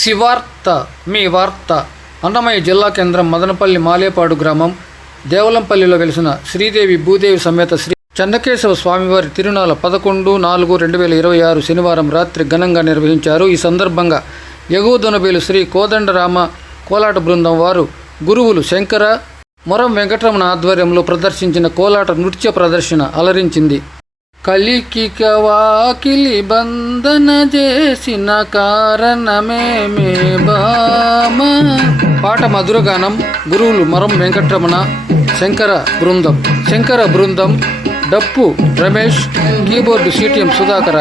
శివార్త మీ వార్త. అన్నమయ్య జిల్లా కేంద్రం మదనపల్లి మాలేపాడు గ్రామం దేవలంపల్లిలో వెలిసిన శ్రీదేవి భూదేవి సమేత శ్రీ చెన్నకేశవ స్వామివారి తిరునాళ 11/4/2026 శనివారం రాత్రి ఘనంగా నిర్వహించారు. ఈ సందర్భంగా ఎగువ దొనబేలు శ్రీ కోదండరామ కోలాట బృందం వారు గురువులు శంకర మొరం వెంకటరమణ ఆధ్వర్యంలో ప్రదర్శించిన కోలాట నృత్య ప్రదర్శన అలరించింది. కలికిక వాకిలి బంధన చేసిన కారణమేమే బామ. పాట మధురగానం. గురువులు మొరం వెంకటరమణ, శంకర బృందం, డప్పు రమేష్, కీబోర్డు సిటిఎం సుధాకర.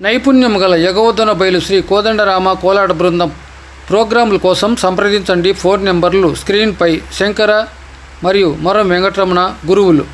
నైపుణ్యం గల ఎగవదొన బయలు శ్రీ కోదండరామ కోలాట బృందం ప్రోగ్రాంల కోసం సంప్రదించండి. ఫోన్ నెంబర్లు స్క్రీన్పై. శంకర మరియు మొరం వెంకటరమణ గురువులు.